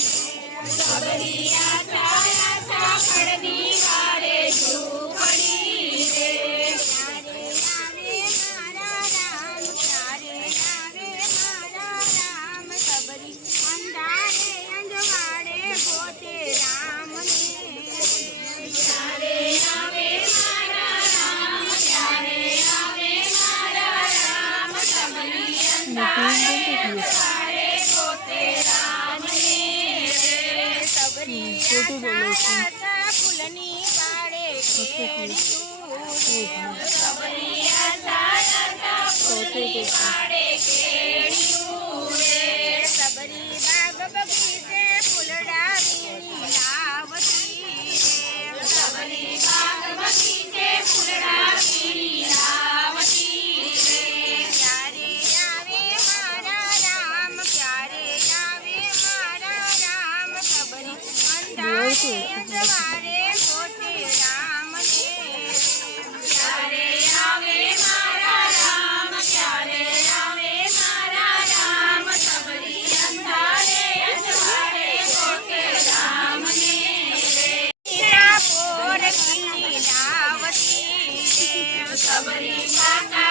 Yes. ready to live. Thank you.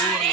amor.